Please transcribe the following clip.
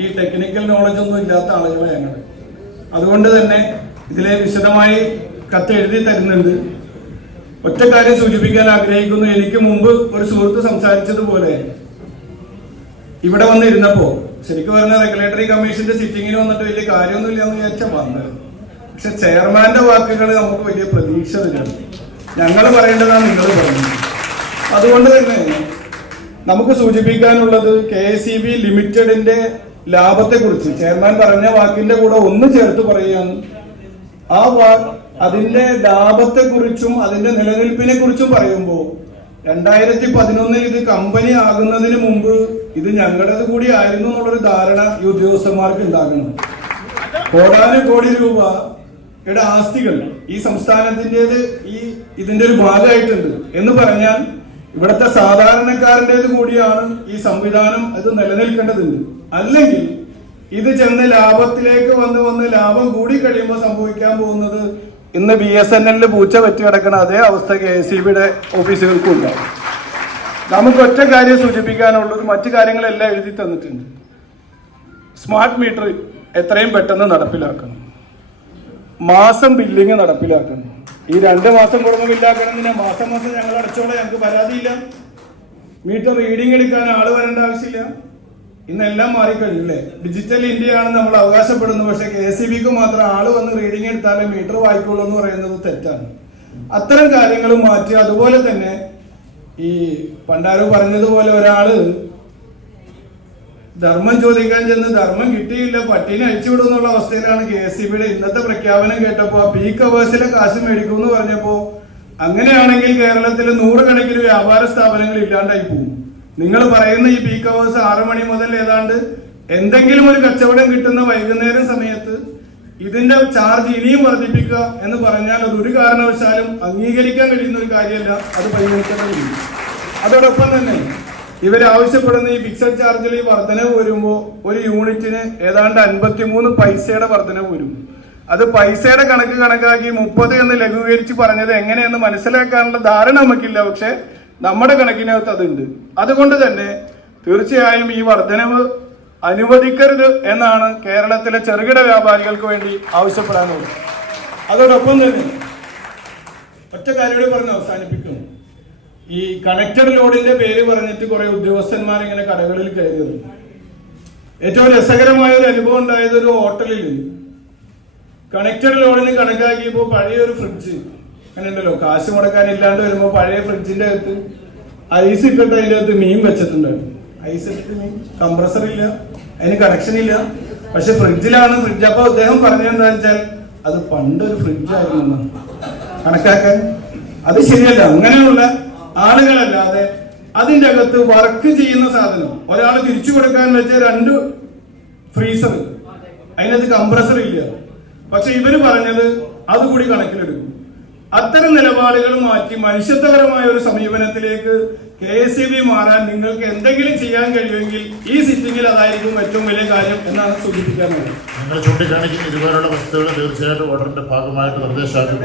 ഈ technical knowledge ഒന്നും ഇല്ലാത്ത ആളുകളെ ഞങ്ങൾ. അതുകൊണ്ട് തന്നെ ഇതിലെ വിശദമായി കത്ത് എഴുതി തരുന്നുണ്ട്. ഒറ്റ കാര്യം സൂചിപ്പിക്കാൻ ആഗ്രഹിക്കുന്നു. എനിക്ക് മുമ്പ് ഒരു സുഹൃത്ത് സംസാരിച്ചതുപോലെ ഇവിടെ വന്നിരുന്നപ്പോ ശരിക്കും പറഞ്ഞ റെഗുലേറ്ററി കമ്മീഷന്റെ സിറ്റിങ്ങിന് വന്നിട്ട് വലിയ കാര്യമൊന്നുമില്ല എന്ന് വിചാരിച്ചാൽ വന്നത്. പക്ഷെ ചെയർമാന്റെ വാക്കുകൾ നമുക്ക് വലിയ പ്രതീക്ഷ തരാണ്. ഞങ്ങൾ പറയേണ്ടതാണ് നിങ്ങൾ പറയുന്നത്. അതുകൊണ്ട് തന്നെ നമുക്ക് സൂചിപ്പിക്കാനുള്ളത് KSEB ലിമിറ്റഡിന്റെ ലാഭത്തെക്കുറിച്ച് ചെയർമാൻ പറഞ്ഞ വാക്കിന്റെ കൂടെ ഒന്ന് ചേർത്ത് പറയുകയാണ്. അതിന്റെ ലാഭത്തെക്കുറിച്ചും അതിന്റെ നിലനിൽപ്പിനെ കുറിച്ചും പറയുമ്പോൾ 2011 ഇത് കമ്പനി ആകുന്നതിന് മുമ്പ് ഇത് ഞങ്ങളുടേത് കൂടി ആയിരുന്നു എന്നുള്ളൊരു ധാരണ ഈ ഉദ്യോഗസ്ഥന്മാർക്ക് ഉണ്ടാകണം. കോടാനുകോടി രൂപയുടെ ആസ്തികൾ ഈ സംസ്ഥാനത്തിൻ്റെത് ഇതിന്റെ ഒരു ഭാഗമായിട്ടുണ്ട് എന്ന് പറഞ്ഞാൽ ഇവിടുത്തെ സാധാരണക്കാരൻ്റെത് കൂടിയാണ് ഈ സംവിധാനം. അത് നിലനിൽക്കേണ്ടതുണ്ട്. അല്ലെങ്കിൽ ഇത് ചെന്ന് ലാഭത്തിലേക്ക് വന്ന് ലാഭം കൂടി കഴിയുമ്പോൾ സംഭവിക്കാൻ പോകുന്നത് ഇന്ന് BSNL പൂച്ച പറ്റി കിടക്കുന്ന അതേ അവസ്ഥ KSEBയുടെ ഓഫീസുകൾക്കും ഉണ്ടാവും. നമുക്ക് ഒറ്റ കാര്യം സൂചിപ്പിക്കാനുള്ളത്, മറ്റു കാര്യങ്ങളെല്ലാം എഴുതി തന്നിട്ടുണ്ട്. സ്മാർട്ട് മീറ്റർ എത്രയും പെട്ടെന്ന് നടപ്പിലാക്കണം. മാസം ബില്ലിങ് നടപ്പിലാക്കണം. ഈ 2 മാസം കൂടുമ്പോൾ ബില്ലാക്കണമെന്നില്ല, മാസം ഞങ്ങൾ അടച്ചോളാം, ഞങ്ങൾക്ക് പരാതിയില്ല. മീറ്റർ റീഡിംഗ് എടുക്കാൻ ആള് വരേണ്ട ആവശ്യമില്ല. ഇന്നെല്ലാം മാറിക്കഴിഞ്ഞില്ലേ? ഡിജിറ്റൽ ഇന്ത്യയാണ് നമ്മൾ അവകാശപ്പെടുന്നത്. പക്ഷെ KSEBക്ക് മാത്രം ആള് വന്ന് റീഡിംഗ് എടുത്താലേ മീറ്റർ വായിക്കുള്ളൂ എന്ന് പറയുന്നത് തെറ്റാണ്. അത്തരം കാര്യങ്ങൾ മാറ്റി, അതുപോലെ തന്നെ ഈ പണ്ടാരോ പറഞ്ഞതുപോലെ ഒരാള് ധർമ്മം ചോദിക്കാൻ ചെന്ന് ധർമ്മം കിട്ടിയില്ല, പട്ടീനെ അഴിച്ചുവിടും എന്നുള്ള അവസ്ഥയിലാണ് KSEBയുടെ ഇന്നത്തെ പ്രഖ്യാപനം കേട്ടപ്പോ. പീക്ക് അവേഴ്സിലെ കാശ് മേടിക്കും എന്ന് പറഞ്ഞപ്പോ, അങ്ങനെയാണെങ്കിൽ കേരളത്തിൽ 100 കണക്കിന് വ്യാപാര സ്ഥാപനങ്ങൾ ഇല്ലാണ്ടായി പോകും. നിങ്ങൾ പറയുന്ന ഈ പീക്ക് അവേഴ്സ് 6 മണി മുതൽ ഏതാണ്ട് എന്തെങ്കിലും ഒരു കച്ചവടം കിട്ടുന്ന വൈകുന്നേരം സമയത്ത് ഇതിന്റെ ചാർജ് ഇനിയും വർദ്ധിപ്പിക്കുക എന്ന് പറഞ്ഞാൽ അത് ഒരു കാരണവശാലും അംഗീകരിക്കാൻ കഴിയുന്ന ഒരു കാര്യമല്ല. അത് പരിഗണിക്കേണ്ടതില്ല. അതോടൊപ്പം തന്നെ ഇവരാവശ്യപ്പെടുന്ന ഈ ഫിക്സഡ് ചാർജിൽ ഈ വർധനവ് വരുമ്പോൾ ഒരു യൂണിറ്റിന് ഏതാണ്ട് 53 പൈസയുടെ വർധനവ് വരും. അത് പൈസയുടെ കണക്കാക്കി 30 എന്ന് ലഘൂകരിച്ച് പറഞ്ഞത് എങ്ങനെയെന്ന് മനസ്സിലാക്കാനുള്ള ധാരണ നമുക്കില്ല. പക്ഷെ നമ്മുടെ കണക്കിനകത്ത് അതുണ്ട്. അതുകൊണ്ട് തന്നെ തീർച്ചയായും ഈ വർധനവ് അനുവദിക്കരുത് എന്നാണ് കേരളത്തിലെ ചെറുകിട വ്യാപാരികൾക്ക് വേണ്ടി ആവശ്യപ്പെടാനുള്ളത്. അതോടൊപ്പം തന്നെ ഒറ്റ കാര്യം പറഞ്ഞ് അവസാനിപ്പിക്കും. ഈ കണക്റ്റഡ് ലോഡിന്റെ പേര് പറഞ്ഞിട്ട് കുറെ ഉദ്യോഗസ്ഥന്മാർ ഇങ്ങനെ കടകളിൽ കയറിയത്. ഏറ്റവും രസകരമായ ഒരു അനുഭവം ഉണ്ടായത് ഒരു ഹോട്ടലിൽ കണക്റ്റഡ് ലോഡിന് കണക്കാക്കിയപ്പോൾ പഴയൊരു ഫ്രിഡ്ജ് അങ്ങനെ ഉണ്ടല്ലോ, കാശ് മുടക്കാൻ ഇല്ലാണ്ട് വരുമ്പോൾ പഴയ ഫ്രിഡ്ജിന്റെ അകത്ത് ഐസ് ഇട്ടിട്ട് അതിന്റെ അകത്ത് മീൻ വെച്ചിട്ടുണ്ടായിരുന്നു. ഐസ് ഇട്ടിട്ട് മീൻ, കംപ്രസർ ഇല്ല, അതിന് കണക്ഷൻ ഇല്ല, പക്ഷെ ഫ്രിഡ്ജിലാണ് ഫ്രിഡ്ജ്. അപ്പൊ അദ്ദേഹം പറഞ്ഞതെന്താ വെച്ചാൽ അത് പണ്ടൊരു ഫ്രിഡ്ജായിരുന്നു കണക്കാക്കാൻ. അത് ശരിയല്ല. അങ്ങനെയുള്ള ആളുകളല്ലാതെ അതിന്റെ അകത്ത് വർക്ക് ചെയ്യുന്ന സാധനം ഒരാൾ തിരിച്ചു കൊടുക്കാൻ വെച്ച 2 ഫ്രീസർ, അതിനകത്ത് കംപ്രസർ ഇല്ല, പക്ഷെ ഇവര് പറഞ്ഞത് അതുകൂടി കണക്കിലെടുക്കും. അത്തരം നിലപാടുകൾ മാറ്റി മനുഷ്യത്വപരമായ ഒരു സമീപനത്തിലേക്ക് KSEB മാറാൻ നിങ്ങൾക്ക് എന്തെങ്കിലും ചെയ്യാൻ കഴിയുമെങ്കിൽ ഈ സിറ്റിംഗിൽ അതായിരിക്കും ഏറ്റവും വലിയ കാര്യം എന്നാണ് സൂചിപ്പിക്കാനുള്ളത്. നിങ്ങൾ ചൂണ്ടിക്കാണിക്കുന്ന ഇതുപോലുള്ള വസ്തുക്കൾ തീർച്ചയായിട്ടും ഓർഡറിന്റെ ഭാഗമായിട്ട് നിർദ്ദേശാക്കി